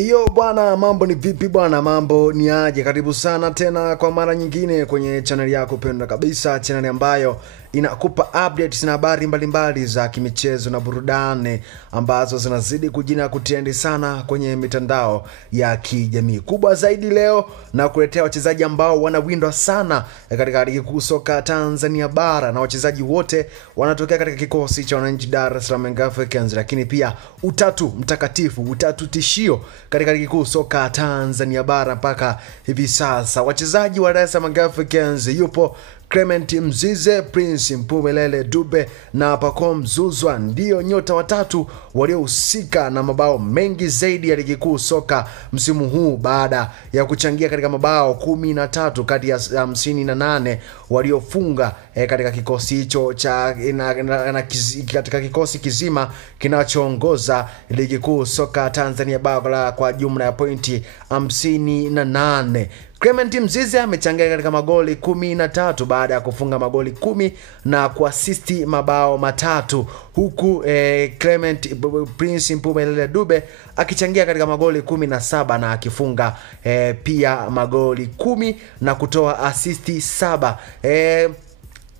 Iyo bwana, mambo ni vipi bwana, mambo ni aje? Karibu sana tena kwa mara nyingine kwenye channel yako pendwa kabisa, channel ambayo inakupa updates na habari mbalimbali za kimichezo na burudani ambazo zinazidi kujina kutendi sana kwenye mitandao ya kijamii. Kubwa zaidi leo na kuletea wachezaji ambao wanawindwa sana katika ligi kuu soka Tanzania bara, na wachezaji wote wanatokea katika kikosi cha wananchi Dar es Salaam Young Africans, lakini pia utatu mtakatifu, utatu tishio katika ligi kuu soka Tanzania bara mpaka hivi sasa. Wachezaji wa Dar es Salaam Young Africans yupo Clement Mzize, Prince Mpumelele Dube na Pacome Zouzoua, ndio nyota watatu waliohusika na mabao mengi zaidi ya ligi kuu soka msimu huu, baada ya kuchangia katika mabao 13 kati ya 58 waliofunga katika kikosi hicho cha katika kikosi kizima kinachoongoza ligi kuu soka Tanzania bara kwa jumla ya pointi 58. Clement Mzize amechangia katika magoli 13 baada ya kufunga magoli 10 na kuasisti mabao matatu, huku Prince Mpumelele Dube akichangia katika magoli 17 na akifunga pia magoli 10 na kutoa asisti 7.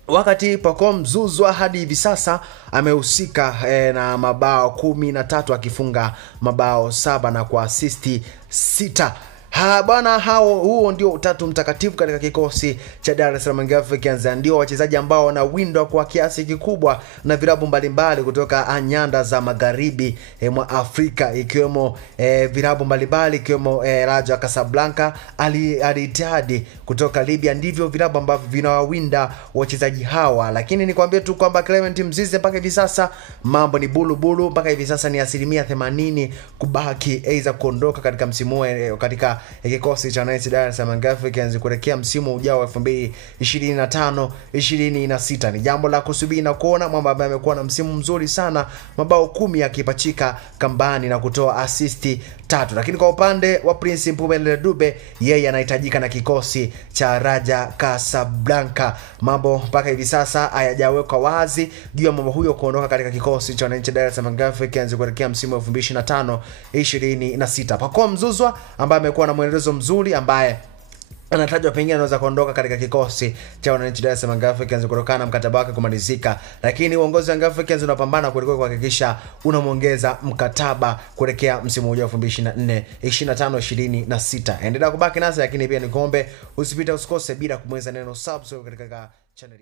Wakati Pacome Zouzoua hadi hivi sasa amehusika na mabao 13 akifunga mabao 7 na kuasisti 6. Bwana, huo ndio utatu mtakatifu katika kikosi cha Dar es Salaam Young Africans. Ndio wachezaji ambao wanawindwa kwa kiasi kikubwa na vilabu mbalimbali kutoka nyanda za magharibi mwa Afrika, ikiwemo vilabu mbalimbali ikiwemo Raja Casablanca, Al Ittihad kutoka Libya. Ndivyo vilabu ambavyo vinawawinda wachezaji hawa, lakini nikwambie tu kwamba Clement Mzize mpaka hivi sasa mambo ni bulu mpaka hivi sasa ni 80% kubaki aidha kuondoka katika msimu katika kikosi cha Dar es Salaam Young Africans kuelekea msimu ujao wa 2025-26. Ni jambo la kusubiri na kuona. Mwamba ambaye amekuwa na msimu mzuri sana, mabao 10 akipachika kambani na kutoa asisti 3. Lakini kwa upande wa Prince Mpumelele Dube, yeye anahitajika na kikosi cha Raja Casablanca. Mambo mpaka hivi sasa hayajawekwa wazi juu ya mambo huyo kuondoka katika kikosi cha Dar es Salaam Young Africans kuelekea msimu wa 2025-26. Pacome Zouzoua ambaye amekuwa na mwendelezo mzuri, ambaye anatajwa pengine anaweza kuondoka katika kikosi cha wananchi Dar es Salaam Young Africans kutokana na mkataba wake kumalizika, lakini uongozi wa Young Africans unapambana kuhakikisha unamuongeza mkataba kuelekea msimu ujao 2024-25-26. Endelea kubaki nasi, lakini pia nikombe usikose bila kumweza neno subscribe katika channel.